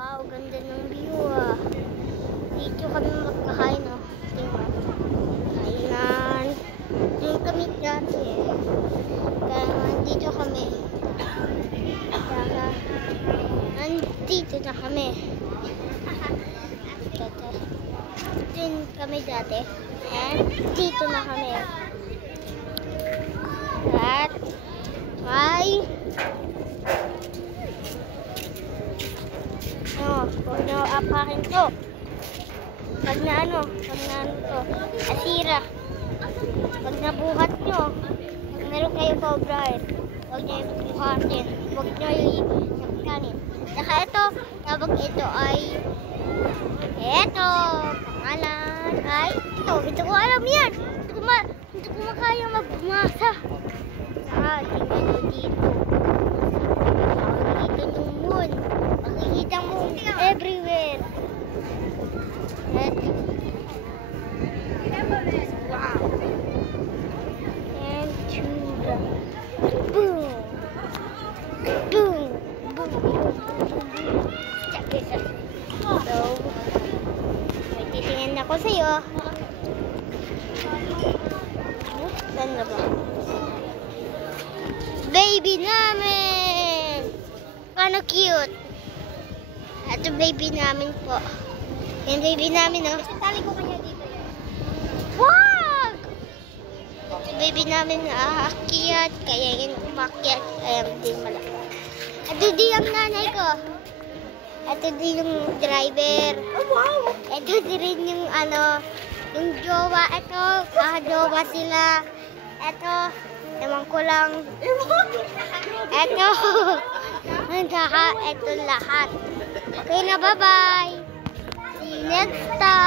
Wow, ganda ng view ah. Dito kami magkakain oh. Tingnan. Kainan. Yung kami dati eh. Kaya nandito kami. Kaya nandito na kami. Din kami dati. And dito na kami. At ay huwag nyo apakin to. Pag na to, asira. Pag nabuhat nyo, pag meron kayo pa-obrahin, huwag nyo buhatin. Huwag nyo i-napkanin. Saka ito, tawag ito ay, pangalan ay, hindi ko alam yan. Hindi ko makaya magbumasa. Tingnan nyo dito. Dito yung moon. Makikita mo everywhere. Wow. And boom. Boom. Boom. Check this out. So, may titingin ako sa'yo. Saan na ba? Baby namin! Paano cute? Ito baby namin po. Yung baby namin, oh. Tali ko kanya dito yan. Wag! Ito baby namin, aakyat. Kaya yung umakyat. Kaya din malaki. Ito din ang nanay ko. Ito din yung driver. Oh, wow! Ito din yung yung jowa. Ito, jowa sila. Ito, ewan ko lang. Ito. Ito lahat. Okay na, bye-bye. See you next time.